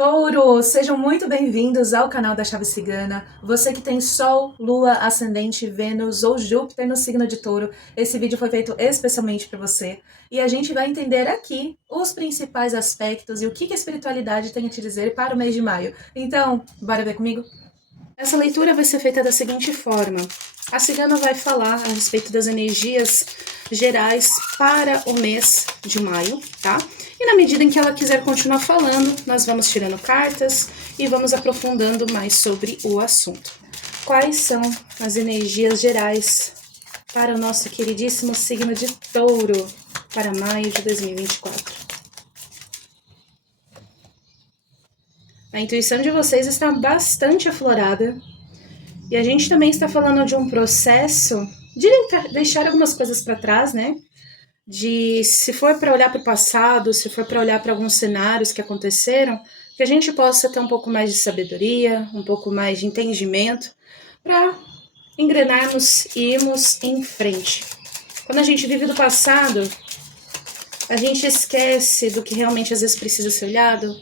Touro, sejam muito bem-vindos ao canal da Chave Cigana. Você que tem Sol, Lua, Ascendente, Vênus ou Júpiter no signo de Touro, esse vídeo foi feito especialmente para você. E a gente vai entender aqui os principais aspectos e o que a espiritualidade tem a te dizer para o mês de maio. Então, bora ver comigo? Essa leitura vai ser feita da seguinte forma. A cigana vai falar a respeito das energias gerais para o mês de maio, tá? E na medida em que ela quiser continuar falando, nós vamos tirando cartas e vamos aprofundando mais sobre o assunto. Quais são as energias gerais para o nosso queridíssimo signo de Touro para maio de 2024? A intuição de vocês está bastante aflorada. E a gente também está falando de um processo de deixar algumas coisas para trás, né? De se for para olhar para o passado, se for para olhar para alguns cenários que aconteceram, que a gente possa ter um pouco mais de sabedoria, um pouco mais de entendimento, para engrenarmos e irmos em frente. Quando a gente vive do passado, a gente esquece do que realmente às vezes precisa ser olhado,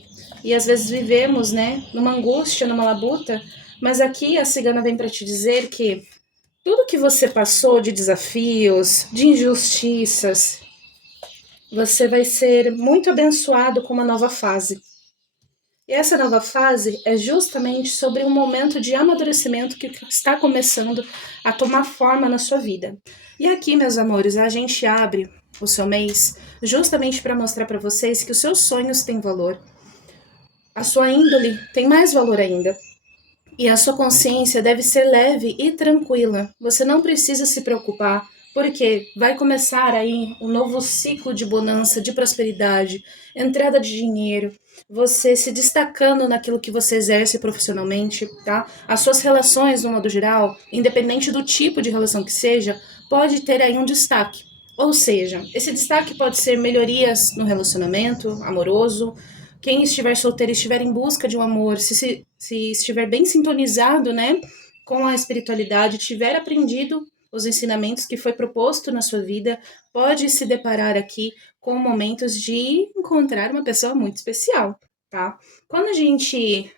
e às vezes vivemos, né, numa angústia, numa labuta, mas aqui a cigana vem para te dizer que tudo que você passou de desafios, de injustiças, você vai ser muito abençoado com uma nova fase. E essa nova fase é justamente sobre um momento de amadurecimento que está começando a tomar forma na sua vida. E aqui, meus amores, a gente abre o seu mês justamente para mostrar para vocês que os seus sonhos têm valor. A sua índole tem mais valor ainda. E a sua consciência deve ser leve e tranquila. Você não precisa se preocupar, porque vai começar aí um novo ciclo de bonança, de prosperidade, entrada de dinheiro, você se destacando naquilo que você exerce profissionalmente, tá? As suas relações, no modo geral, independente do tipo de relação que seja, pode ter aí um destaque. Ou seja, esse destaque pode ser melhorias no relacionamento amoroso. Quem estiver solteiro e estiver em busca de um amor, se estiver bem sintonizado, né, com a espiritualidade, tiver aprendido os ensinamentos que foi proposto na sua vida, pode se deparar aqui com momentos de encontrar uma pessoa muito especial, tá? Quando a gente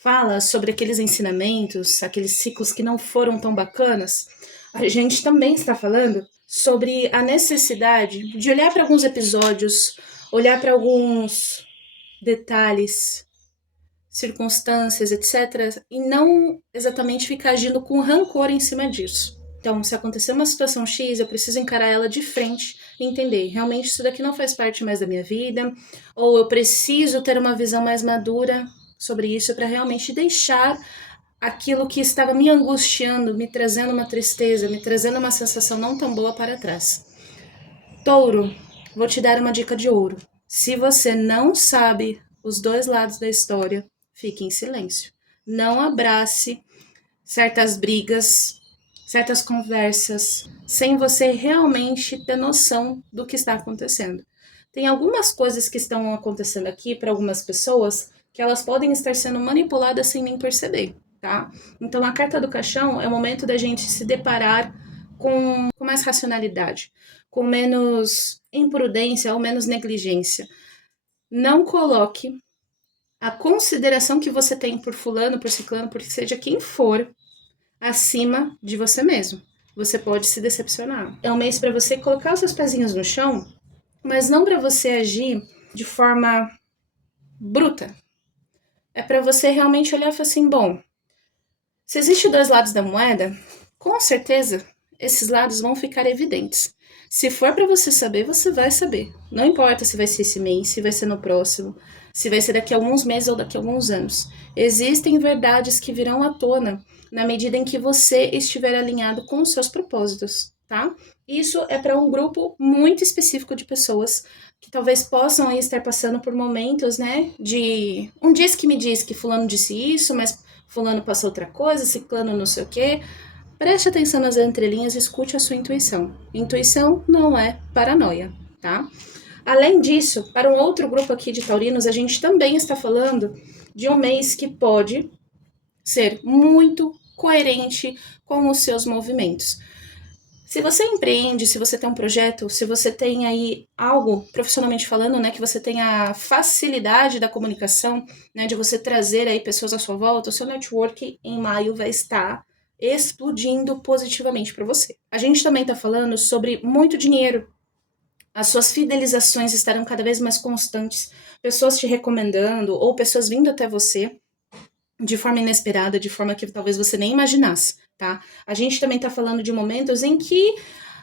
fala sobre aqueles ensinamentos, aqueles ciclos que não foram tão bacanas, a gente também está falando sobre a necessidade de olhar para alguns episódios, olhar para alguns detalhes, circunstâncias, etc., e não exatamente ficar agindo com rancor em cima disso. Então, se acontecer uma situação X, eu preciso encarar ela de frente e entender, realmente isso daqui não faz parte mais da minha vida, ou eu preciso ter uma visão mais madura sobre isso para realmente deixar aquilo que estava me angustiando, me trazendo uma tristeza, me trazendo uma sensação não tão boa para trás. Touro, vou te dar uma dica de ouro. Se você não sabe os dois lados da história, fique em silêncio. Não abrace certas brigas, certas conversas, sem você realmente ter noção do que está acontecendo. Tem algumas coisas que estão acontecendo aqui para algumas pessoas que elas podem estar sendo manipuladas sem nem perceber, tá? Então a carta do caixão é o momento da gente se deparar com mais racionalidade, com menos imprudência ou menos negligência. Não coloque a consideração que você tem por fulano, por ciclano, por seja quem for, acima de você mesmo. Você pode se decepcionar. É um mês para você colocar os seus pezinhos no chão, mas não para você agir de forma bruta. É para você realmente olhar e falar assim, bom, se existem dois lados da moeda, com certeza esses lados vão ficar evidentes. Se for para você saber, você vai saber. Não importa se vai ser esse mês, se vai ser no próximo, se vai ser daqui a alguns meses ou daqui a alguns anos. Existem verdades que virão à tona na medida em que você estiver alinhado com os seus propósitos, tá? Isso é para um grupo muito específico de pessoas que talvez possam estar passando por momentos, né, de um diz que me diz que fulano disse isso, mas fulano passou outra coisa, ciclano não sei o quê. Preste atenção nas entrelinhas e escute a sua intuição. Intuição não é paranoia, tá? Além disso, para um outro grupo aqui de taurinos, a gente também está falando de um mês que pode ser muito coerente com os seus movimentos. Se você empreende, se você tem um projeto, se você tem aí algo, profissionalmente falando, né, que você tem a facilidade da comunicação, né, de você trazer aí pessoas à sua volta, o seu network em maio vai estar explodindo positivamente para você. A gente também está falando sobre muito dinheiro. As suas fidelizações estarão cada vez mais constantes, pessoas te recomendando ou pessoas vindo até você de forma inesperada, de forma que talvez você nem imaginasse, tá? A gente também tá falando de momentos em que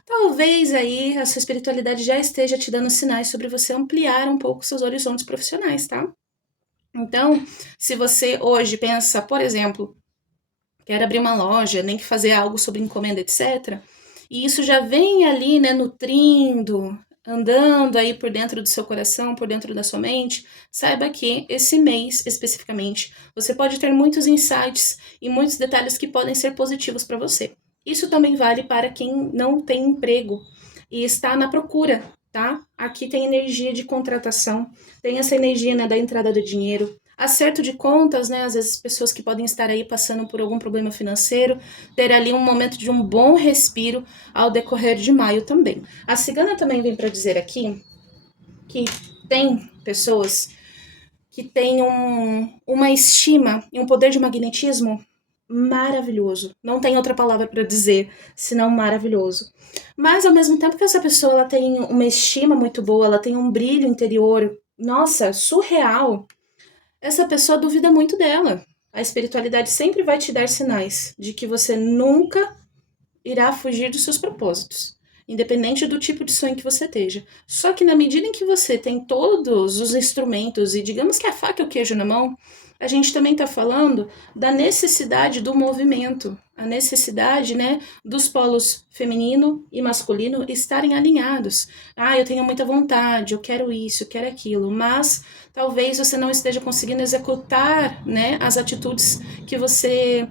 talvez aí a sua espiritualidade já esteja te dando sinais sobre você ampliar um pouco seus horizontes profissionais, tá? Então, se você hoje pensa, por exemplo, quer abrir uma loja, nem que fazer algo sobre encomenda, etc., e isso já vem ali, né, nutrindo, andando aí por dentro do seu coração, por dentro da sua mente, saiba que esse mês, especificamente, você pode ter muitos insights e muitos detalhes que podem ser positivos para você. Isso também vale para quem não tem emprego e está na procura, tá? Aqui tem energia de contratação, tem essa energia, né, da entrada do dinheiro, acerto de contas, né? Às vezes pessoas que podem estar aí passando por algum problema financeiro, ter ali um momento de um bom respiro ao decorrer de maio também. A cigana também vem para dizer aqui que tem pessoas que têm uma estima e um poder de magnetismo maravilhoso. Não tem outra palavra para dizer senão maravilhoso. Mas ao mesmo tempo que essa pessoa ela tem uma estima muito boa, ela tem um brilho interior, nossa, surreal. Essa pessoa duvida muito dela. A espiritualidade sempre vai te dar sinais de que você nunca irá fugir dos seus propósitos, independente do tipo de sonho que você esteja. Só que na medida em que você tem todos os instrumentos e digamos que a faca e o queijo na mão, a gente também está falando da necessidade do movimento, a necessidade, né, dos polos feminino e masculino estarem alinhados. Ah, eu tenho muita vontade, eu quero isso, eu quero aquilo, mas talvez você não esteja conseguindo executar, né, as atitudes que você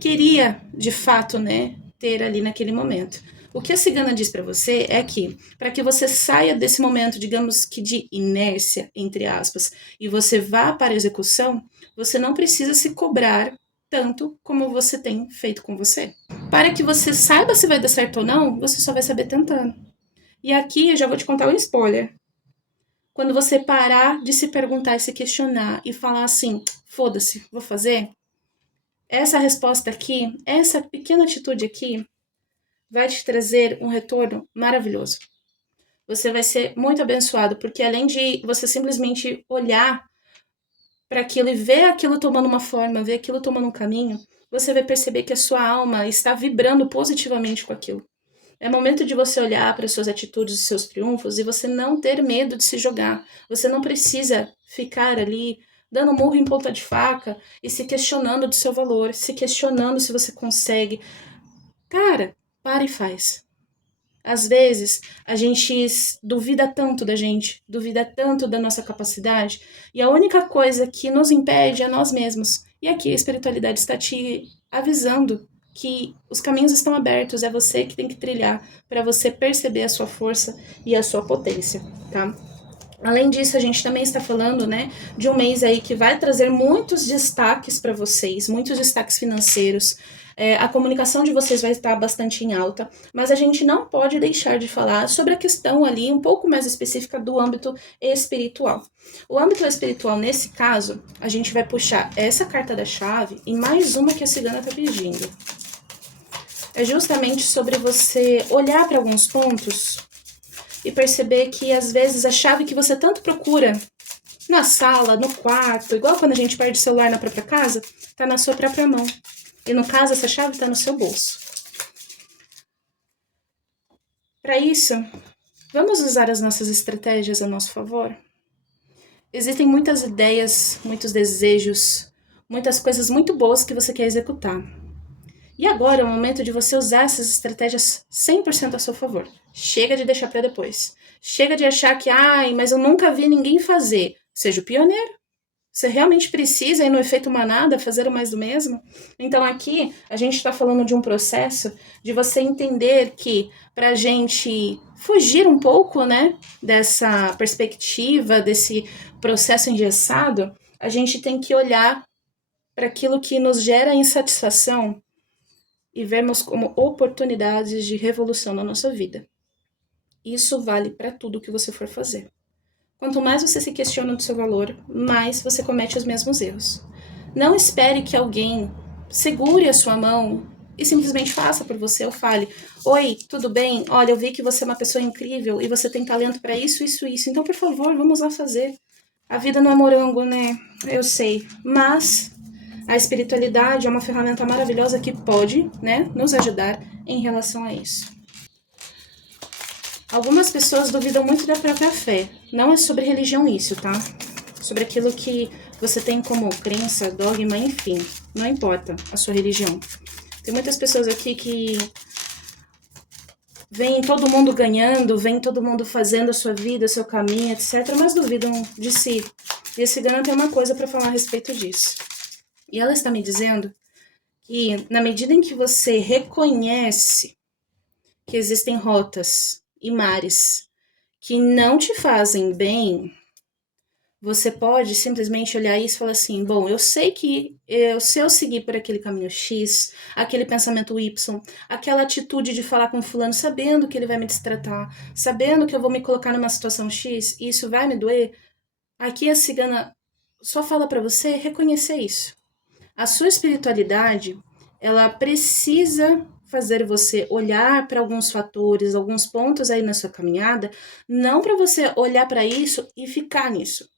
queria de fato, né, ter ali naquele momento. O que a cigana diz para você é que, para que você saia desse momento, digamos que de inércia, entre aspas, e você vá para a execução, você não precisa se cobrar tanto como você tem feito com você. Para que você saiba se vai dar certo ou não, você só vai saber tentando. E aqui eu já vou te contar um spoiler. Quando você parar de se perguntar e se questionar e falar assim, foda-se, vou fazer, essa resposta aqui, essa pequena atitude aqui, vai te trazer um retorno maravilhoso. Você vai ser muito abençoado, porque além de você simplesmente olhar para aquilo e ver aquilo tomando uma forma, ver aquilo tomando um caminho, você vai perceber que a sua alma está vibrando positivamente com aquilo. É momento de você olhar para as suas atitudes e seus triunfos e você não ter medo de se jogar. Você não precisa ficar ali dando murro em ponta de faca e se questionando do seu valor, se questionando se você consegue. Cara, para e faz. Às vezes, a gente duvida tanto da gente, duvida tanto da nossa capacidade, e a única coisa que nos impede é nós mesmos. E aqui a espiritualidade está te avisando que os caminhos estão abertos, é você que tem que trilhar para você perceber a sua força e a sua potência, tá? Além disso, a gente também está falando, né, de um mês aí que vai trazer muitos destaques para vocês, muitos destaques financeiros. A comunicação de vocês vai estar bastante em alta, mas a gente não pode deixar de falar sobre a questão ali um pouco mais específica do âmbito espiritual. O âmbito espiritual, nesse caso, a gente vai puxar essa carta da chave e mais uma que a cigana está pedindo. É justamente sobre você olhar para alguns pontos e perceber que às vezes a chave que você tanto procura na sala, no quarto, igual quando a gente perde o celular na própria casa, tá na sua própria mão. E no caso, essa chave tá no seu bolso. Para isso, vamos usar as nossas estratégias a nosso favor? Existem muitas ideias, muitos desejos, muitas coisas muito boas que você quer executar. E agora é o momento de você usar essas estratégias 100% a seu favor. Chega de deixar para depois. Chega de achar que, ai, mas eu nunca vi ninguém fazer. Seja o pioneiro. Você realmente precisa ir no efeito manada fazer o mais do mesmo? Então aqui a gente está falando de um processo de você entender que para a gente fugir um pouco, né, dessa perspectiva, desse processo engessado, a gente tem que olhar para aquilo que nos gera insatisfação e vermos como oportunidades de revolução na nossa vida. Isso vale para tudo que você for fazer. Quanto mais você se questiona do seu valor, mais você comete os mesmos erros. Não espere que alguém segure a sua mão e simplesmente faça por você ou fale: oi, tudo bem? Olha, eu vi que você é uma pessoa incrível e você tem talento para isso, isso, isso. Então, por favor, vamos lá fazer. A vida não é morango, né? Eu sei. Mas a espiritualidade é uma ferramenta maravilhosa que pode, né, nos ajudar em relação a isso. Algumas pessoas duvidam muito da própria fé. Não é sobre religião isso, tá? Sobre aquilo que você tem como crença, dogma, enfim. Não importa a sua religião. Tem muitas pessoas aqui que veem todo mundo ganhando, veem todo mundo fazendo a sua vida, o seu caminho, etc., mas duvidam de si. E a cigana tem uma coisa para falar a respeito disso. E ela está me dizendo que, na medida em que você reconhece que existem rotas e mares que não te fazem bem, você pode simplesmente olhar isso e falar assim: bom, eu sei que se eu seguir por aquele caminho X, aquele pensamento Y, aquela atitude de falar com fulano sabendo que ele vai me destratar, sabendo que eu vou me colocar numa situação X e isso vai me doer, aqui a cigana só fala para você reconhecer isso. A sua espiritualidade, ela precisa fazer você olhar para alguns fatores, alguns pontos aí na sua caminhada, não para você olhar para isso e ficar nisso.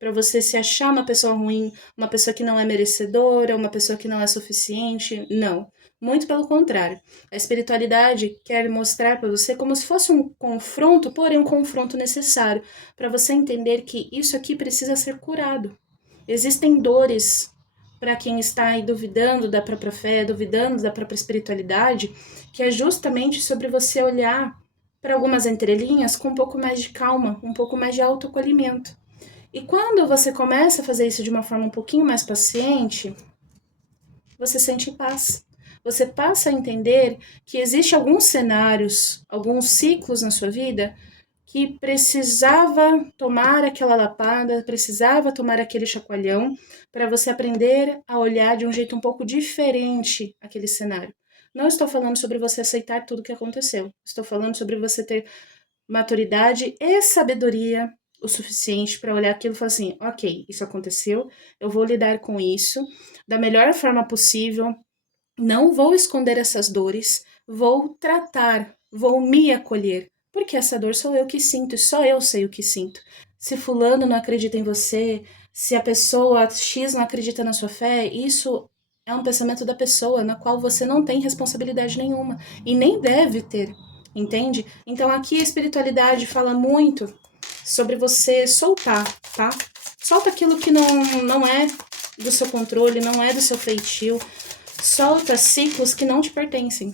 Para você se achar uma pessoa ruim, uma pessoa que não é merecedora, uma pessoa que não é suficiente. Não. Muito pelo contrário. A espiritualidade quer mostrar para você como se fosse um confronto, porém um confronto necessário, para você entender que isso aqui precisa ser curado. Existem dores para quem está aí duvidando da própria fé, duvidando da própria espiritualidade, que é justamente sobre você olhar para algumas entrelinhas com um pouco mais de calma, um pouco mais de autoacolhimento. E quando você começa a fazer isso de uma forma um pouquinho mais paciente, você sente paz. Você passa a entender que existe alguns cenários, alguns ciclos na sua vida que precisava tomar aquela lapada, precisava tomar aquele chacoalhão para você aprender a olhar de um jeito um pouco diferente aquele cenário. Não estou falando sobre você aceitar tudo que aconteceu. Estou falando sobre você ter maturidade e sabedoria o suficiente para olhar aquilo e falar assim: ok, isso aconteceu, eu vou lidar com isso da melhor forma possível, não vou esconder essas dores, vou tratar, vou me acolher, porque essa dor sou eu que sinto e só eu sei o que sinto. Se fulano não acredita em você, se a pessoa X não acredita na sua fé, isso é um pensamento da pessoa na qual você não tem responsabilidade nenhuma e nem deve ter, entende? Então aqui a espiritualidade fala muito sobre você soltar, tá? Solta aquilo que não é do seu controle, não é do seu feitio. Solta ciclos que não te pertencem.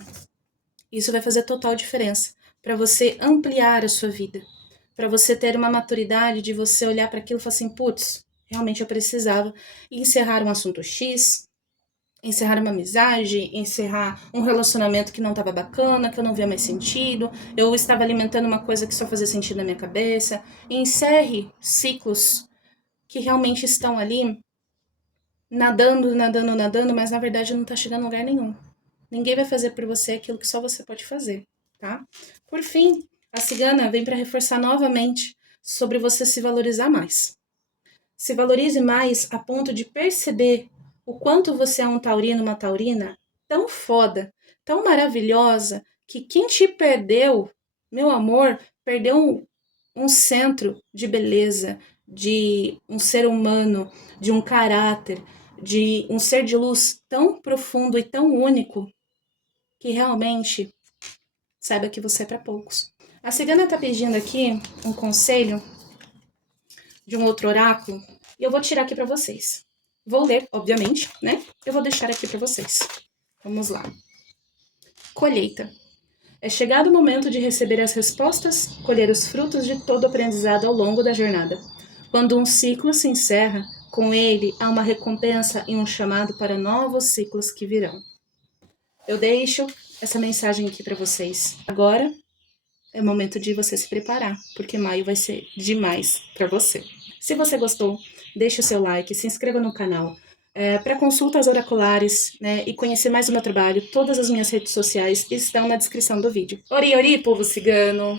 Isso vai fazer total diferença para você ampliar a sua vida, para você ter uma maturidade de você olhar para aquilo e falar assim: putz, realmente eu precisava encerrar um assunto X, encerrar uma amizade, encerrar um relacionamento que não estava bacana, que eu não via mais sentido, eu estava alimentando uma coisa que só fazia sentido na minha cabeça. Encerre ciclos que realmente estão ali nadando, nadando, nadando, mas na verdade não tá chegando a lugar nenhum. Ninguém vai fazer por você aquilo que só você pode fazer, tá? Por fim, a cigana vem para reforçar novamente sobre você se valorizar mais. Se valorize mais a ponto de perceber o quanto você é um taurino, uma taurina tão foda, tão maravilhosa, que quem te perdeu, meu amor, perdeu um centro de beleza, de um ser humano, de um caráter, de um ser de luz tão profundo e tão único que realmente saiba que você é para poucos. A cigana tá pedindo aqui um conselho de um outro oráculo e eu vou tirar aqui para vocês. Vou ler, obviamente, né? Eu vou deixar aqui para vocês. Vamos lá. Colheita. É chegado o momento de receber as respostas, colher os frutos de todo o aprendizado ao longo da jornada. Quando um ciclo se encerra, com ele há uma recompensa e um chamado para novos ciclos que virão. Eu deixo essa mensagem aqui para vocês. Agora é o momento de você se preparar, porque maio vai ser demais para você. Se você gostou, deixe o seu like, se inscreva no canal, Para consultas oraculares, né, e conhecer mais o meu trabalho, todas as minhas redes sociais estão na descrição do vídeo. Ori, ori, povo cigano!